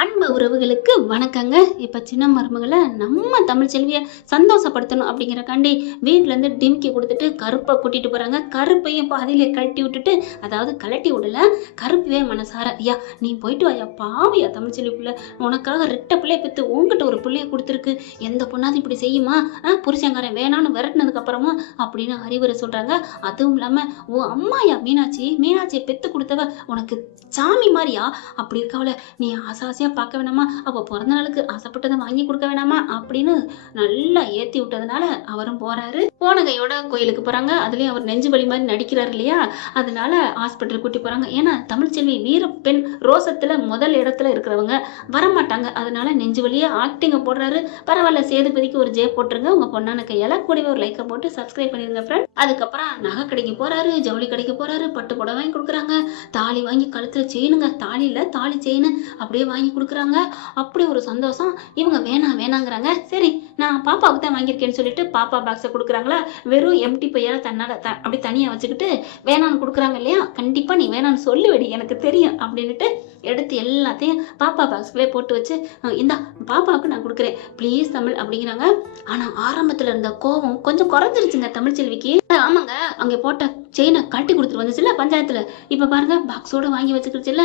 அன்பு உறவுகளுக்கு வணக்கங்க. இப்போ சின்ன மருமகளை நம்ம தமிழ் செல்வியை சந்தோஷப்படுத்தணும் அப்படிங்கிறக்காண்டி வீட்டிலேருந்து டிமிக்கி கொடுத்துட்டு கருப்பை கூட்டிகிட்டு போகிறாங்க. கருப்பையும் பாதியிலே கழட்டி விட்டுட்டு, அதாவது கழட்டி விடல, கருப்பவே மனசார ஐயா நீ போயிட்டு வாயா, பாவியா தமிழ் செல்வி பிள்ளை, உனக்காக ரெட்டை பிள்ளைய பெற்று உங்ககிட்ட ஒரு பிள்ளைய கொடுத்துருக்கு, எந்த பொண்ணாவது இப்படி செய்யுமா, புருஷங்காரன் வேணான்னு விரட்டினதுக்கு அப்புறமா அப்படின்னு அறிவுரை சொல்கிறாங்க. அதுவும் இல்லாமல் ஓ அம்மாயா மீனாட்சியை பெற்று கொடுத்தவ உனக்கு சாமி மாதிரியா, அப்படி இருக்கவளை நீ ஆசையாக பார்க்க வேணாமா, அப்போ பிறந்த நாளுக்கு ஆசைப்பட்டதை வாங்கி கொடுக்க வேணாமா அப்படின்னு நல்லா ஏற்றி விட்டதுனால அவரும் போறாரு. போன கையோட கோயிலுக்கு போறாங்க. அதுலயும் அவர் நெஞ்சு வலி மாதிரி நடிக்கிறாரு இல்லையா, அதனால ஹாஸ்பிட்டல் கூட்டி போறாங்க. ஏன்னா தமிழ்ச்செல்வி வீர பெண் ரோசத்துல முதல் இடத்துல இருக்கிறவங்க வரமாட்டாங்க, அதனால நெஞ்சு வலியா ஆக்டிங்க போடுறாரு. பரவாயில்ல, சேதுபதிக்கு ஒரு ஜே போட்டுருங்க உங்க பொண்ணான கையால, கூடவே ஒரு லைக்கை போட்டு சப்ஸ்கிரைப் பண்ணிருங்க ஃப்ரெண்ட். அதுக்கப்புறம் நகை கடைக்கு போறாரு, ஜவுளி கடைக்கு போறாரு, பட்டு புடவை வாங்கி கொடுக்குறாங்க, தாலி வாங்கி கழுத்துல செயினுங்க, தாலி இல்ல தாலி செயின் அப்படியே வாங்கி கொடுக்குறாங்க. அப்படி ஒரு சந்தோஷம். இவங்க வேணாங்கிறாங்க. சரி நான் பாப்பாவுக்கு தான் வாங்கியிருக்கேன்னு சொல்லிட்டு பாப்பா பாக்ஸை கொடுக்குறாங்களா, வெறும் எம்டி பையால தன்னால அப்படி தனியாக வச்சுக்கிட்டு வேணான்னு கொடுக்குறாங்க இல்லையா, கண்டிப்பாக நீ வேணான்னு சொல்லுவேடி எனக்கு தெரியும் அப்படின்ட்டு எடுத்து எல்லாத்தையும் பாப்பா பாக்ஸ்க்குள்ளே போட்டு வச்சு இந்தா பாப்பாவுக்கு நான் கொடுக்குறேன் ப்ளீஸ் தமிழ் அப்படிங்கிறாங்க. ஆனால் ஆரம்பத்தில் இருந்த கோபம் கொஞ்சம் குறைஞ்சிருச்சுங்க தமிழ்ச்செல்விக்கு. ஆமாங்க, அங்கே போட்ட செயினை கட்டி கொடுத்துட்டு வந்துச்சுல்ல பஞ்சாயத்தில், இப்போ பாருங்க பாக்ஸோடு வாங்கி வச்சுக்கிடுச்சுல்ல.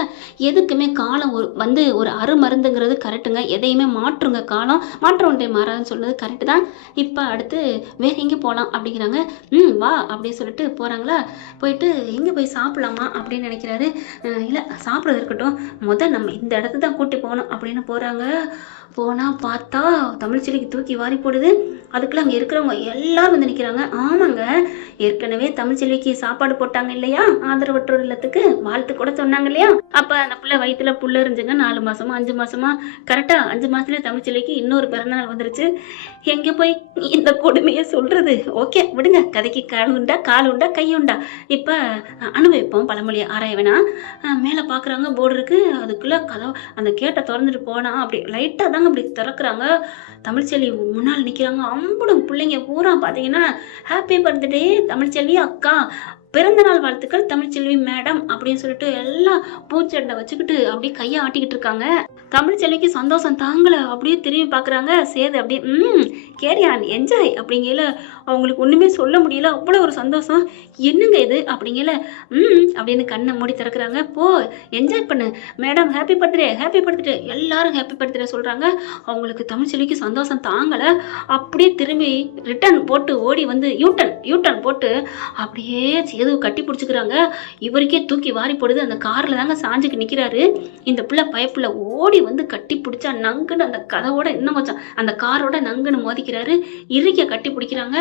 எதுக்குமே காலம் ஒரு அருமருந்துங்கிறது கரெக்டுங்க, எதையுமே மாற்றுங்க, காலம் மாற்ற ஒன்றை மாறாதுன்னு சொன்னது கரெக்டு தான். இப்போ அடுத்து வேற எங்கே போகலாம் அப்படிங்கிறாங்க. வா அப்படின்னு சொல்லிட்டு போகிறாங்களா, போயிட்டு எங்கே போய் சாப்பிடலாமா அப்படின்னு நினைக்கிறாரு. இல்லை சாப்பிட்றது இருக்கட்டும், முதல் நம்ம இந்த இடத்த தான் கூட்டி போகணும் அப்படின்னு போகிறாங்க. போனால் பார்த்தா தமிழ்ச்செல்விக்கு தூக்கி வாரி போடுது. அதுக்குள்ள அங்கே இருக்கிறவங்க எல்லாரும் வந்து நிற்கிறாங்க. ஆமாங்க, ஏற்கனவே தமிழ்ச்செல்விக்கு சாப்பாடு போட்டாங்க இல்லையா, ஆதரவற்றோர் இல்லத்துக்கு வாழ்த்து கூட சொன்னாங்க இல்லையா, அப்போ அந்த பிள்ளை வயிற்றுல புள்ள இருந்துங்க 4 மாசமா 5 மாசமா, கரெக்டாக 5 மாசத்துலேயே தமிழ்ச்செல்விக்கு இன்னொரு பிறந்தநாள் வந்துருச்சு. எங்கே போய் இந்த கொடுமையை சொல்றது. ஓகே விடுங்க, கதைக்கு கால் உண்டா கை உண்டா, இப்போ அனுபவிப்போம் பழமொழியை ஆராய வேணா. மேலே பார்க்குறாங்க போர்டு இருக்கு, அதுக்குள்ளே கதவு அந்த கேட்டை திறந்துட்டு போனா அப்படி லைட்டாக தாங்க அப்படி திறக்கிறாங்க. தமிழ்ச்செல்வி முன்னால் நிற்கிறாங்க. அம்புடும் பிள்ளைங்க பூரா பார்த்தீங்கன்னா ஹாப்பி பர்த்டே தமிழ்ச்செல்வி அக்கா, பிறந்தநாள் வாழ்த்துக்கள் தமிழ்ச்செல்வி மேடம் அப்படின்னு சொல்லிட்டு எல்லாம் பூச்செண்டை வச்சுக்கிட்டு அப்படியே கையை ஆட்டிக்கிட்டு இருக்காங்க. தமிழ்ச்செல்விக்கு சந்தோஷம் தாங்கலை, அப்படியே திரும்பி பார்க்குறாங்க. சேது அப்படியே கேரியான் என்ஜாய் அப்படிங்கல, அவங்களுக்கு ஒன்றுமே சொல்ல முடியல, அவ்வளோ ஒரு சந்தோஷம். என்னங்க இது அப்படிங்கல, அப்படின்னு கண்ணை மூடி திறக்கிறாங்க. போ என்ஜாய் பண்ணு மேடம், ஹாப்பி பர்த்டே எல்லாரும் ஹாப்பி பர்த்டே சொல்கிறாங்க. அவங்களுக்கு தமிழ்ச்செல்விக்கு சந்தோஷம் தாங்கலை, அப்படியே திரும்பி ரிட்டர்ன் போட்டு ஓடி வந்து யூட்டன் போட்டு அப்படியே சேது கட்டி பிடிச்சிக்கிறாங்க. இவருக்கே தூக்கி வாரி போடுது. அந்த காரில் தாங்க சாஞ்சுக்கு நிற்கிறாரு. இந்த பிள்ளை பயப்புல ஓடி வந்து கட்டி பிடிச்சா நங்குன்னு அந்த கதவோட இன்னும் கொஞ்சம் அந்த காரோட நங்குன்னு மோதிக்கிறாரு. இறுக்கிய கட்டி பிடிக்கிறாங்க.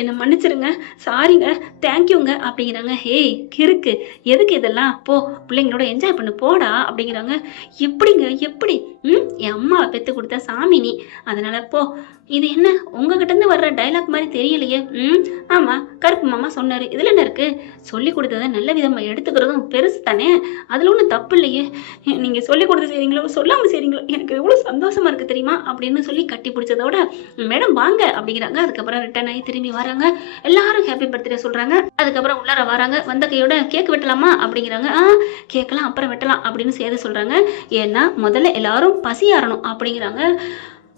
என்னை மன்னிச்சிருங்க, சாரிங்க, தேங்க்யூங்க அப்படிங்கிறாங்க. ஹேய் கிறுக்கு, எதுக்கு இதெல்லாம், போ பிள்ளைங்களோட என்ஜாய் பண்ணு போடா அப்படிங்கிறாங்க. எப்படிங்க எப்படி, என் அம்மாவை பெற்று கொடுத்த சாமி நீ, அதனால போ. இது என்ன உங்ககிட்ட இருந்து வர்ற டைலாக் மாதிரி தெரியலையே. ஆமா கருப்பு மாமா சொன்னாரு, இதுல என்ன இருக்கு, சொல்லி கொடுத்ததை நல்ல விதமா எடுத்துக்கிறதும் பெருசு தானே, அதுல ஒன்றும் தப்பு இல்லையே. நீங்க சொல்லி கொடுத்து செய்றீங்களோ சொல்லாம செய்றீங்களோ, எனக்கு எவ்வளவு சந்தோஷமா இருக்கு தெரியுமா அப்படின்னு சொல்லி கட்டி பிடிச்சதோட மேடம் வாங்க அப்படிங்கிறாங்க. அதுக்கப்புறம் ரிட்டர்ன் ஆகி திரும்பி வராங்க. எல்லாரும் ஹாப்பி பர்த்டே சொல்றாங்க. அதுக்கப்புறம் உள்ளார வராங்க. வந்த கையோட கேக் வெட்டலாமா அப்படிங்கிறாங்க. கேட்கலாம் அப்புறம் வெட்டலாம் அப்படின்னு சேது சொல்றாங்க. ஏன்னா முதல்ல எல்லாரும் பசியாறணும் அப்படிங்கிறாங்க.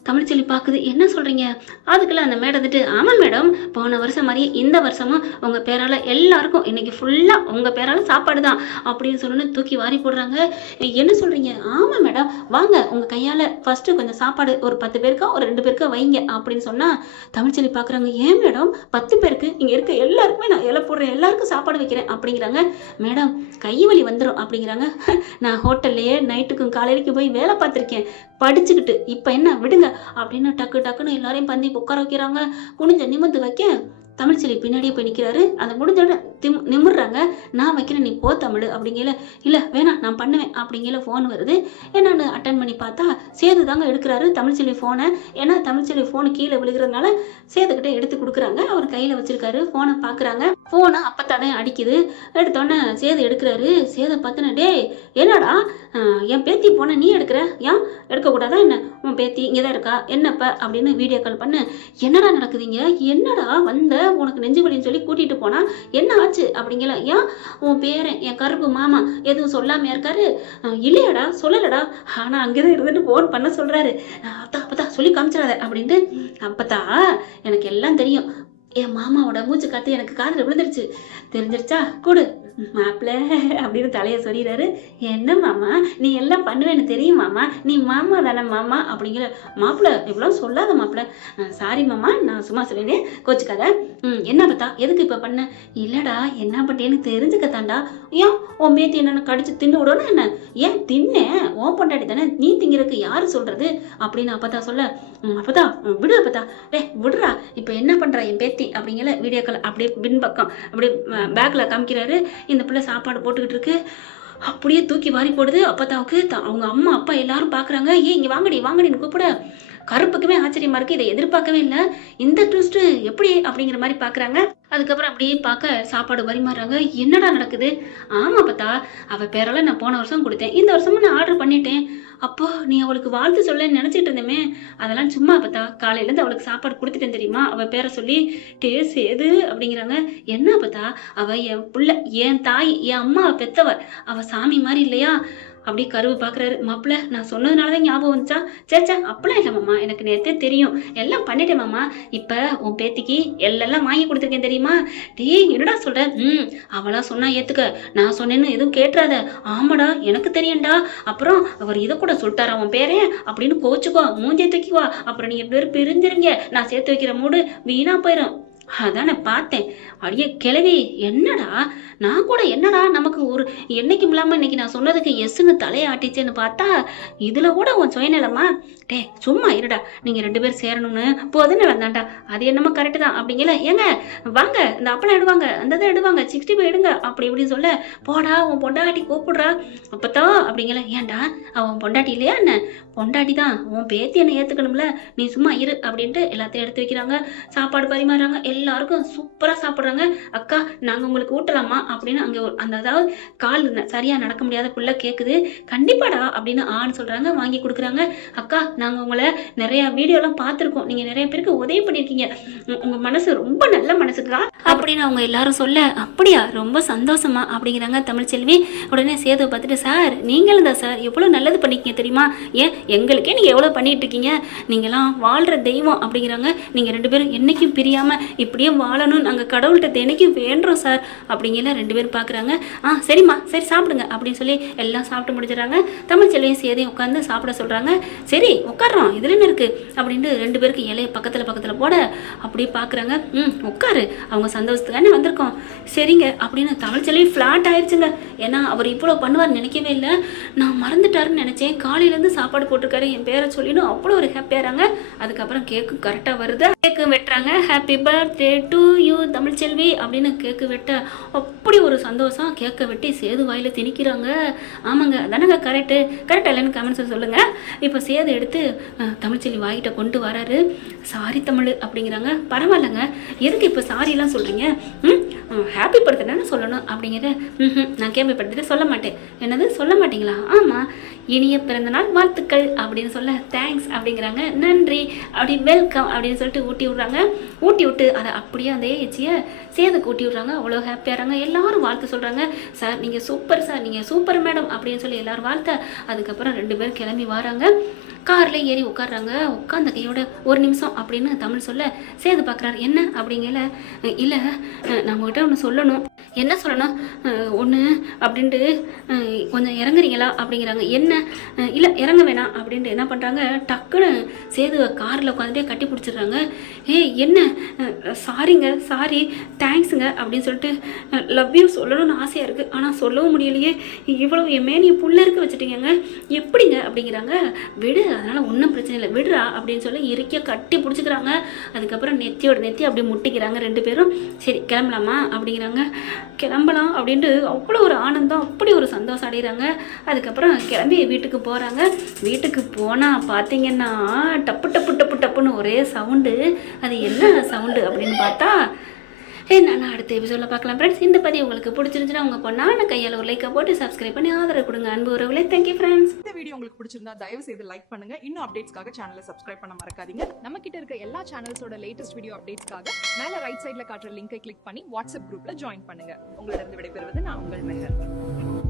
தமிழ்ச்செல்வி பார்க்குது, என்ன சொல்கிறீங்க, அதுக்குள்ள அந்த மேடம் வந்துட்டு ஆமாம் மேடம், போன வருஷம் மாதிரி இந்த வருஷமும் உங்கள் பேரால் எல்லாருக்கும் இன்னைக்கு ஃபுல்லாக உங்கள் பேரால் சாப்பாடு தான் அப்படின்னு சொல்லணும்னு தூக்கி வாரி போடுறாங்க. என்ன சொல்கிறீங்க, ஆமாம் மேடம் வாங்க உங்கள் கையால் ஃபஸ்ட்டு கொஞ்சம் சாப்பாடு ஒரு 10 பேருக்கா ஒரு 2 பேருக்கா வைங்க அப்படின்னு சொன்னால் தமிழ்ச்செல்வி பார்க்குறாங்க. ஏன் மேடம் 10 பேருக்கு, இங்கே இருக்க எல்லாருக்குமே நான் இலை போடுறேன், எல்லாருக்கும் சாப்பாடு வைக்கிறேன் அப்படிங்கிறாங்க. மேடம் கை வலி வந்துடும் அப்படிங்கிறாங்க. நான் ஹோட்டல்லையே நைட்டுக்கும் காலையிலைக்கும் போய் வேலை பார்த்துருக்கேன் படிச்சுக்கிட்டு, இப்போ என்ன விடுங்க அப்படின்னு டக்குன்னு எல்லாரையும் பந்தி உட்கார வைக்கிறாங்க. குனிஞ்ச நிமிர்ந்து வைக்க தமிழ்ச்செல்வி பின்னாடியே போய் நிற்கிறாரு. அதை முடிஞ்சோட நிமிர்றாங்க. நான் வைக்கிறேன் நீ போ தமிழ் அப்படிங்கல. இல்லை வேணாம் நான் பண்ணுவேன் அப்படிங்கல. ஃபோன் வருது. என்னன்னு அட்டன் பண்ணி பார்த்தா சேது தாங்க எடுக்கிறாரு தமிழ்ச்செல்வி ஃபோனை. ஏன்னா தமிழ்ச்செல்வி ஃபோனு கீழே விழுகிறதுனால சேதுக்கிட்ட எடுத்து கொடுக்குறாங்க. அவர் கையில் வச்சிருக்காரு. ஃபோனை பார்க்குறாங்க. ஃபோனை அப்பத்தானே அடிக்குது. எடுத்தோடனே சேது எடுக்கிறாரு. சேதை பார்த்துன, டே என்னடா என் பேத்தி போன நீ எடுக்கிற, ஏன் எடுக்கக்கூடாதா என்ன, உன் பேத்தி இங்கே தான் இருக்கா என்னப்ப அப்படின்னு வீடியோ கால் பண்ணு. என்னடா நடக்குதுங்க, என்னடா வந்த உனக்கு நெஞ்சு வலின்னு சொல்லி கூட்டிகிட்டு போனா என்ன என்னாச்சு அப்படிங்கல. ஏன் உன் பேரன் என் கருப்பு மாமா எதுவும் சொல்லாமையா இருக்காரு? இல்லையாடா சொல்லலடா, ஆனா அங்கேதான் இருந்துட்டு ஃபோன் பண்ண சொல்றாரு. அப்பத்தா அப்பத்தா சொல்லி காமிச்சிடாத அப்படின்ட்டு. அப்பத்தா எனக்கு எல்லாம் தெரியும். என் மாமாவோட மூச்சு காத்து எனக்கு காதுல விழுந்துருச்சு. தெரிஞ்சிருச்சா கூடு மாப்பிள்ள அப்படின்னு தலையை சொல்லிடுறாரு. என்ன மாமா நீ எல்லாம் பண்ணுவேன்னு தெரியும் மாமா, நீ மாமா தானே மாமா அப்படிங்கிற. மாப்பிள்ள இவ்வளோ சொல்லாத மாப்பிள்ள. சாரி மாமா, நான் சும்மா சொல்லினேன், கோச்சுக்காத. என்ன பார்த்தா எதுக்கு இப்போ பண்ண? இல்லடா என்ன பண்ணிட்டேன்னு தெரிஞ்சுக்கத்தாண்டா. ஏன் உன் பேத்தி என்னென்ன கடிச்சு தின்னு விடணும் என்ன? ஏன் தின்னேன், ஓ பொண்டாட்டி தானே, நீ திங்கிறதுக்கு யாரு சொல்றது அப்படின்னு அப்பத்தா சொல்ல. அப்பதா விடு அப்பத்தா, விடுறா. இப்போ என்ன பண்றா என் பேத்தி அப்படிங்கிற வீடியோக்கள் அப்படியே பின்பக்கம் அப்படியே பேக்ல காமிக்கிறாரு. இந்த பிள்ளை சாப்பாடு போட்டுக்கிட்டு இருக்கு. அப்படியே தூக்கி வாரி போடுது அப்பத்தாவுக்கு. அவங்க அம்மா அப்பா எல்லாரும் பாக்குறாங்க. இங்க வாங்கடி வாங்கடின்னு கூப்பிட. கருப்புக்குமே ஆச்சரியமா இருக்கு, இதை எதிர்பார்க்கவே இல்லை. இந்த ட்விஸ்ட் எப்படி அப்படிங்கிற மாதிரி பாக்குறாங்க. அதுக்கப்புறம் அப்படியே பார்க்க சாப்பாடு பரிமாறுறாங்க. என்னடா நடக்குது? ஆமா பார்த்தா அவ பேரெல்லாம் நான் போன வருஷம் கொடுத்தேன், இந்த வருஷமும் நான் ஆர்டர் பண்ணிட்டேன். அப்போ நீ அவளுக்கு வாழ்த்து சொல்லன்னு நினைச்சிட்டு இருந்தேமே, அதெல்லாம் சும்மா பார்த்தா. காலையில இருந்து அவளுக்கு சாப்பாடு கொடுத்துட்டேன் தெரியுமா, அவ பேரை சொல்லி. சேது அப்படிங்கிறாங்க. என்ன பார்த்தா அவ என் புள்ள, என் தாய், என் அம்மா பெத்தவ, அவ சாமி மாதிரி இல்லையா? அப்படி கருவு பாக்குறாரு. மாப்பிள்ள நான் சொன்னதுனாலதான் ஞாபகம் வந்துச்சா? சேச்சா அப்பெல்லாம் இல்லை மாமா, எனக்கு நேரத்தே தெரியும், எல்லாம் பண்ணிட்டேன் மாமா. இப்ப உன் பேத்திக்கு எல்லாம் வாங்கி கொடுத்துருக்கேன் தெரியுமா? டேய் என்னடா சொல்ற? அவளா சொன்னா ஏத்துக்க, நான் சொன்னேன்னு எதுவும் கேட்டுறாத. ஆமாடா எனக்கு தெரியும்டா. அப்புறம் அவர் இதை கூட சொல்லிட்டாரா உன் பேரே அப்படின்னு கோச்சுக்கோ, மூஞ்சே தூக்கிக்குவா. அப்புறம் நீங்க பேர் பிரிஞ்சிருங்க, நான் சேர்த்து வைக்கிற மூடு வீணா போயிடும். அதானே பார்த்தேன். அடியே கிளவி என்னடா, நான் கூட என்னடா நமக்கு ஒரு என்னைக்கும் இல்லாம இன்னைக்கு நான் சொன்னதுக்கு எஸ்ன்னு தலையாட்டிச்சேன்னு பார்த்தா இதுல கூட உன் சுயநலமா? டே சும்மா இருடா, நீங்க 2 பேரும் சேரணும்னு பொதுநலம் தான்டா, அது என்னமோ கரெக்டு தான் அப்படிங்கல. ஏங்க வாங்க இந்த அப்பளம் எடுவாங்க, அந்த இதை எடுவாங்க, 65 எடுங்க அப்படி இப்படின்னு சொல்ல. போடா உன் பொண்டாட்டி கூப்பிடுறா அப்பத்தான் அப்படிங்கல. ஏன்டா அவன் பொண்டாட்டி இல்லையா என்ன? பொண்டாட்டி தான், உன் பேத்தி என்ன ஏத்துக்கணும்ல, நீ சும்மா இரு அப்படின்ட்டு எல்லாத்தையும் எடுத்து வைக்கிறாங்க. சாப்பாடு பரிமாறுறாங்க. எல்லாருக்கும் சூப்பரா சாப்பிடுறாங்க. அக்கா நாங்க உங்களுக்கு ஊட்டலாமா அப்படின்னு அங்க அந்த அதாவது கால் சரியா நடக்க முடியாத புள்ள கேக்குது. கண்டிப்பாடா அப்படின்னு ஆன்னு சொல்றாங்க. வாங்கி கொடுக்குறாங்க. அக்கா நாங்க உங்களை நிறைய வீடியோலாம் பார்த்துருக்கோம், நீங்க நிறைய பேருக்கு உதவி பண்ணிருக்கீங்க, உங்க மனசு ரொம்ப நல்ல மனசுக்கா அப்படின்னு அவங்க எல்லாரும் சொல்ல. அப்படியா ரொம்ப சந்தோஷமா அப்படிங்கிறாங்க தமிழ்ச்செல்வி. உடனே சேதுவை பார்த்துட்டு, சார் நீங்களும் தான் சார் எவ்வளவு நல்லது பண்ணிருக்கீங்க தெரியுமா, ஏன் எங்களுக்கே நீங்க எவ்வளவு பண்ணிட்டு இருக்கீங்க, நீங்களாம் வாழ்ற தெய்வம் அப்படிங்கிறாங்க. நீங்க 2 பேரும் என்னைக்கும் பிரியாம இப்படியே வாழணும் நாங்க கடவுள்கிட்ட தினைக்கும் வேண்டுறோம் சார் அப்படிங்கிற 2 பேரும் பாக்குறாங்க. சரிம்மா சரி சாப்பிடுங்க அப்படின்னு சொல்லி எல்லாம் சாப்பிட்டு முடிச்சிடறாங்க. தமிழ்ச்செல்வியும் சேதையும் உட்காந்து சாப்பிட சொல்றாங்க. சரி உட்காரோம் இதுல என்ன இருக்கு அப்படின்ட்டு 2 பேருக்கு இலைய பக்கத்துல போட அப்படியே பாக்குறாங்க. உட்காரு, அவங்க சந்தோஷத்துக்கானே வந்திருக்கோம். சரிங்க அப்படின்னு தமிழ்ச்செல்வி ஃபிளாட் ஆயிடுச்சுங்க. ஏன்னா அவர் இவ்வளவு பண்ணுவார் நினைக்கவே இல்லை. நான் மறந்துட்டாருன்னு நினைச்சேன், காலையில இருந்து சாப்பாடு போட்டிருக்காரு என் பேரை சொல்லின்னு அவ்வளோ ஒரு ஹாப்பியாகிறாங்க. அதுக்கப்புறம் கேக்கு கரெக்டாக வருது, கேக்கு வெட்டுறாங்க. Happy birthday to you Tamilselvi அப்படின்னு கேக்கு வெட்ட அப்படி ஒரு சந்தோஷம். கேக்கை வெட்டி சேது வாயில திணிக்கிறாங்க. ஆமாங்க அதானங்க கரெக்டு, கரெக்டாக இல்லைன்னு கமெண்ட்ஸ் சொல்லுங்க. இப்போ சேது எடுத்து தமிழ்ச்செல்வி வாங்கிட்ட கொண்டு வராரு. சாரி தமிழ் அப்படிங்கிறாங்க. பரவாயில்லைங்க, எதுக்கு இப்போ சாரிலாம் சொல்கிறீங்க? ஹாப்பி பர்த்டேன்னு சொல்லணும் அப்படிங்கிற. நான் கேப்பி பர்த்டே சொல்ல மாட்டேன். என்னது சொல்ல மாட்டீங்களா? ஆமாம், இனிய பிறந்தநாள் வாழ்த்துக்கள் அப்படின்னு சொல்ல தேங்க்ஸ் அப்படிங்கிறாங்க. நன்றி அப்படி வெல்கம் அப்படின்னு சொல்லிட்டு ஊட்டி விட்றாங்க. ஊட்டி விட்டு அதை அப்படியே அந்த எச்சியை சேதுக்கு ஊட்டி விட்றாங்க. அவ்வளோ ஹாப்பியாகிறாங்க. எல்லாரும் வாழ்த்து சொல்கிறாங்க. சார் நீங்கள் சூப்பர் சார், நீங்கள் சூப்பர் மேடம் அப்படின்னு சொல்லி எல்லாரும் வாழ்த்த. அதுக்கப்புறம் 2 பேரும் கிளம்பி வராங்க. காரில் ஏறி உட்காடுறாங்க. உட்காந்த கையோட ஒரு நிமிஷம் அப்படின்னு தமிழ் சொல்ல சேது பார்க்குறாரு. என்ன அப்படிங்கல. இல்லை நம்மகிட்ட ஒன்று சொல்லணும். என்ன சொல்லணும்? ஒன்று அப்படின்ட்டு கொஞ்சம் இறங்குறீங்களா அப்படிங்கிறாங்க. என்ன? இல்லை இறங்க வேணாம் அப்படின்ட்டு என்ன பண்ணுறாங்க, டக்குன்னு சேதுவை காரில் உட்காந்துட்டே கட்டி பிடிச்சிடுறாங்க. என்ன? சாரிங்க, சாரி, தேங்க்ஸுங்க அப்படின்னு சொல்லிட்டு லவ் யூ சொல்லணும்னு ஆசையாக இருக்குது, ஆனால் சொல்லவும் முடியலையே, இவ்வளவு என் மேனியை புல்லருக்கு வச்சுட்டீங்க எப்படிங்க அப்படிங்கிறாங்க. விடு, அதனால் ஒன்றும் பிரச்சனை இல்லை, விடுறா அப்படின்னு சொல்லி இறுக்கியாக கட்டி பிடிச்சிக்கிறாங்க. அதுக்கப்புறம் நெத்தியோட நெத்தி அப்படியே முட்டிக்கிறாங்க 2 பேரும். சரி கிளம்பலாமா அப்படிங்கிறாங்க. கிளம்பலாம் அப்படின்ட்டு அவ்வளோ ஒரு ஆனந்தம், அப்படி ஒரு சந்தோஷம் அடைகிறாங்க. அதுக்கப்புறம் கிளம்பி வீட்டுக்கு போகிறாங்க. வீட்டுக்கு போனால் பார்த்தீங்கன்னா டப்பு டப்பு டப்பு டப்புன்னு ஒரே சவுண்டு. அது என்ன சவுண்டு அப்படின்னு பார்த்தா, நான் அடுத்த எபிசோடில் பார்க்கலாம் ஃப்ரெண்ட்ஸ். இந்த பதிவு உங்களுக்கு பிடிச்சிருந்துச்சுன்னா உங்கள் பொண்ணான கையால் ஒரு லைக்கை போட்டு சப்ஸ்கிரைப் பண்ணி ஆதரவு கொடுங்க. அன்பு உறவுகளே, தேங்க்யூ ஃப்ரெண்ட்ஸ். இந்த வீடியோ உங்களுக்கு பிடிச்சிருந்தா தயவு செய்து லைக் பண்ணுங்க. இன்னும் அப்டேட்ஸ்க்காக சேனலை சப்ஸ்கிரைப் பண்ண மறக்காதீங்க. நம்ம கிட்ட இருக்க எல்லா சேனல்ஸோட லேட்டஸ்ட் வீடியோ அப்டேட்ஸ்க்காக மேல ரைட் சைடுல காட்டுற லிங்கை கிளிக் பண்ணி வாட்ஸ்அப் குரூப்ல ஜாயின் பண்ணுங்க. உங்களிடம் விடைபெறுவது நான் உங்கள் மெஹர்.